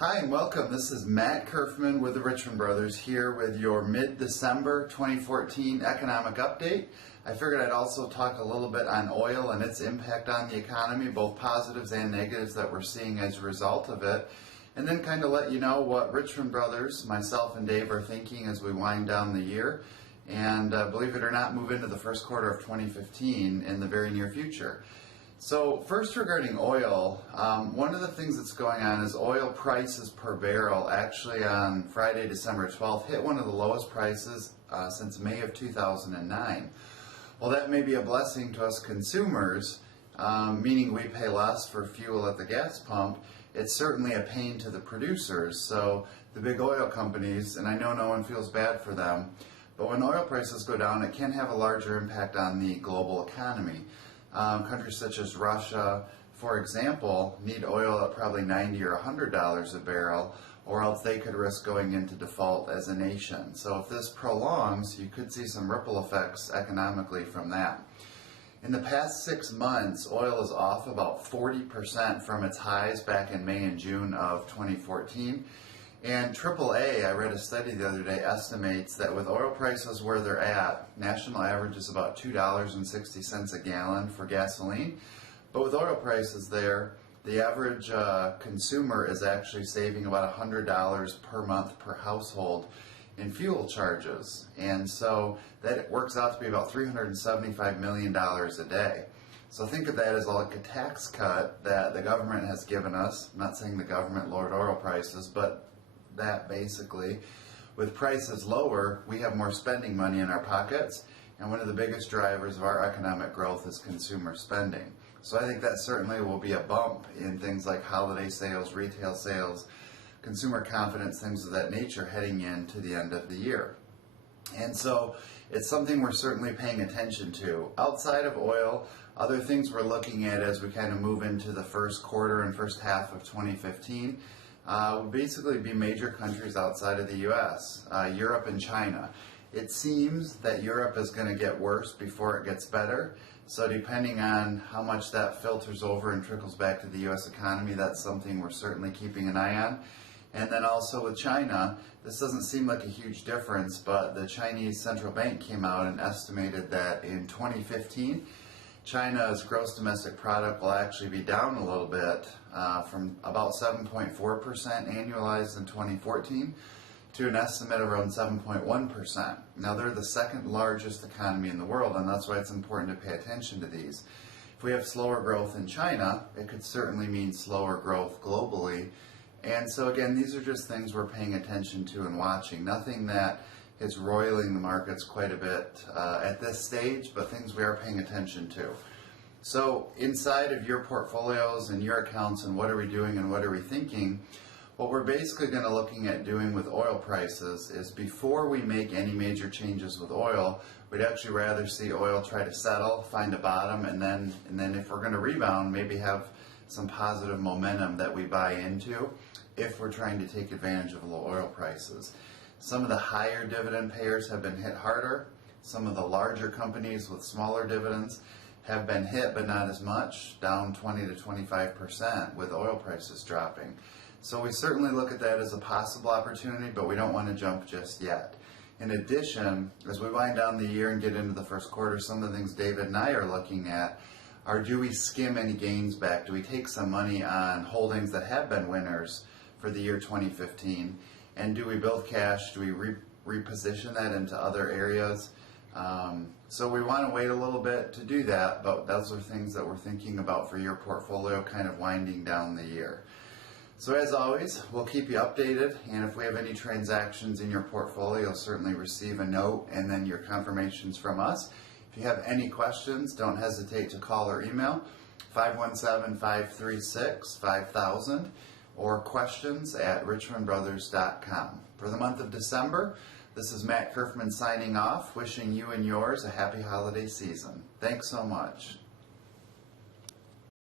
Hi and welcome. This is Matt Kerfman with the Richmond Brothers here with your mid-December 2014 economic update. I figured I'd also talk a little bit on oil and its impact on the economy, both positives and negatives that we're seeing as a result of it, and then kind of let you know what Richmond Brothers, myself and Dave, are thinking as we wind down the year and believe it or not, move into the first quarter of 2015 in the very near future. So first, regarding oil, one of the things that's going on is oil prices per barrel actually on Friday, December 12th hit one of the lowest prices since May of 2009. Well, that may be a blessing to us consumers, meaning we pay less for fuel at the gas pump. It's certainly a pain to the producers, so the big oil companies, and I know no one feels bad for them, but when oil prices go down, it can have a larger impact on the global economy. Countries such as Russia, for example, need oil at probably $90 or $100 a barrel, or else they could risk going into default as a nation. So if this prolongs, you could see some ripple effects economically from that. In the past 6 months, oil is off about 40% from its highs back in May and June of 2014. And AAA, I read a study the other day, estimates that with oil prices where they're at, national average is about $2.60 a gallon for gasoline. But with oil prices there, the average consumer is actually saving about $100 per month per household in fuel charges. And so that works out to be about $375 million a day. So think of that as like a tax cut that the government has given us. I'm not saying the government lowered oil prices, but that basically, with prices lower, we have more spending money in our pockets, and one of the biggest drivers of our economic growth is consumer spending. So I think that certainly will be a bump in things like holiday sales, retail sales, consumer confidence, things of that nature heading into the end of the year. And so it's something we're certainly paying attention to. Outside of oil, other things we're looking at as we kind of move into the first quarter and first half of 2015 would basically be major countries outside of the U.S., Europe and China. It seems that Europe is going to get worse before it gets better, so depending on how much that filters over and trickles back to the U.S. economy, that's something we're certainly keeping an eye on. And then also with China, this doesn't seem like a huge difference, but the Chinese central bank came out and estimated that in 2015, China's gross domestic product will actually be down a little bit from about 7.4% annualized in 2014 to an estimate around 7.1%. Now they're the second largest economy in the world, and that's why it's important to pay attention to these. If we have slower growth in China, it could certainly mean slower growth globally. And so again, these are just things we're paying attention to and watching. Nothing that is roiling the markets quite a bit at this stage, but things we are paying attention to. So inside of your portfolios and your accounts and what are we doing and what are we thinking, what we're basically going to looking at doing with oil prices is before we make any major changes with oil, we'd actually rather see oil try to settle, find a bottom, and then if we're going to rebound, maybe have some positive momentum that we buy into if we're trying to take advantage of low oil prices. Some of the higher dividend payers have been hit harder. Some of the larger companies with smaller dividends have been hit, but not as much, down 20 to 25% with oil prices dropping. So we certainly look at that as a possible opportunity, but we don't want to jump just yet. In addition, as we wind down the year and get into the first quarter, some of the things David and I are looking at are, do we skim any gains back? Do we take some money on holdings that have been winners for the year 2015? And do we build cash? Do we reposition that into other areas? So we want to wait a little bit to do that, but those are things that we're thinking about for your portfolio kind of winding down the year. So as always, we'll keep you updated, and if we have any transactions in your portfolio, you'll certainly receive a note and then your confirmations from us. If you have any questions, don't hesitate to call or email 517-536-5000 or questions@richmondbrothers.com. For the month of December, this is Matt Kerfman signing off, wishing you and yours a happy holiday season. Thanks so much.